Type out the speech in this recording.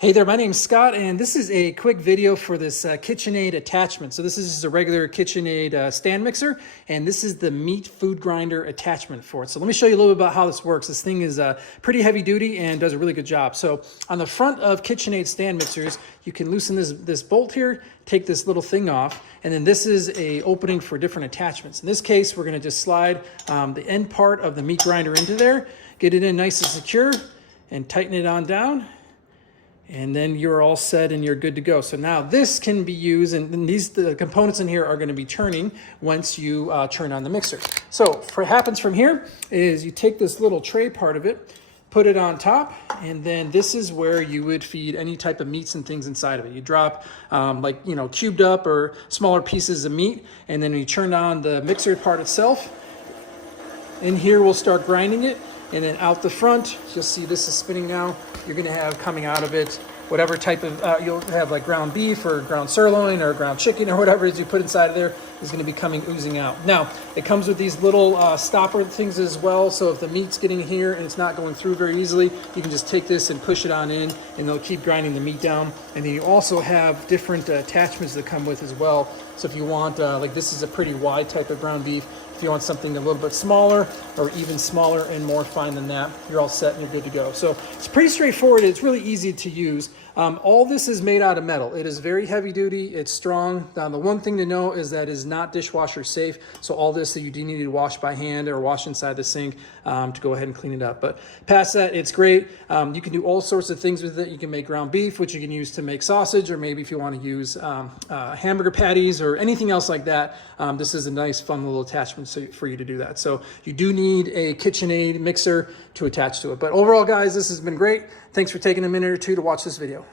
Hey there, my name's Scott, and this is a quick video for this KitchenAid attachment. So this is just a regular KitchenAid stand mixer, and this is the meat food grinder attachment for it. So let me show you a little bit about how this works. This thing is pretty heavy duty and does a really good job. So on the front of KitchenAid stand mixers, you can loosen this bolt here, take this little thing off, and then this is a opening for different attachments. In this case, we're gonna just slide the end part of the meat grinder into there, get it in nice and secure, and tighten it on down. And then you're all set and you're good to go. So now this can be used, and the components in here are going to be turning once you turn on the mixer. So what happens from here is you take this little tray part of it, put it on top, and then this is where you would feed any type of meats and things inside of it. You drop cubed up or smaller pieces of meat, and then you turn on the mixer part itself. In here we'll start grinding it. And then out the front, you'll see this is spinning now. You're gonna have coming out of it whatever type of, you'll have like ground beef or ground sirloin or ground chicken or whatever it is you put inside of there is gonna be oozing out. Now, it comes with these little stopper things as well. So if the meat's getting here and it's not going through very easily, you can just take this and push it on in and they'll keep grinding the meat down. And then you also have different attachments that come with as well. So if you want, like this is a pretty wide type of ground beef. If you want something a little bit smaller or even smaller and more fine than that, you're all set and you're good to go. So it's pretty straightforward. It's really easy to use. All this is made out of metal. It is very heavy duty. It's strong. Now, the one thing to know is that it is not dishwasher safe. So all this that you do need to wash by hand or wash inside the sink to go ahead and clean it up. But past that, it's great. You can do all sorts of things with it. You can make ground beef, which you can use to make sausage, or maybe if you want to use hamburger patties or anything else like that, this is a nice, fun little attachment for you to do that. So you do need a KitchenAid mixer to attach to it. But overall, guys, this has been great. Thanks for taking a minute or two to watch this video.